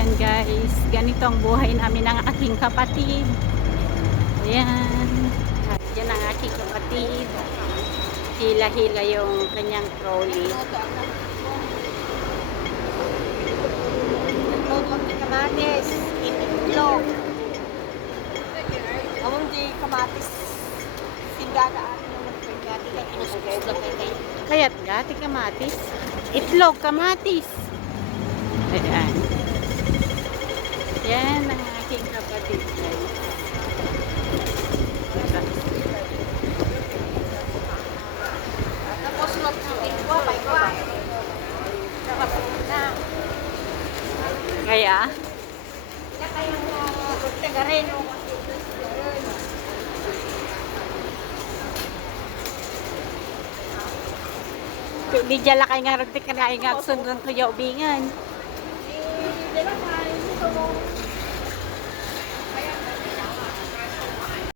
Ayan guys, ganito ang buhay namin ng aking kapatid. Ayan. Yan ang aking kapatid. Hila-hila yung kanyang trolley. Ng kamatis, itlog. Among di kamatis, sindada ano naman ko dati kay inusog-usog kay kay. Kaya't gati kamatis. Itlog kamatis. Ayan. Yan ang aking kapatid guys. Tapos mat ng ikwa, paikwa. Tapos na. Kaya, Kaya kayo tagarin. di dyan kay nga ragtik na nga sundon ko yung ubingan.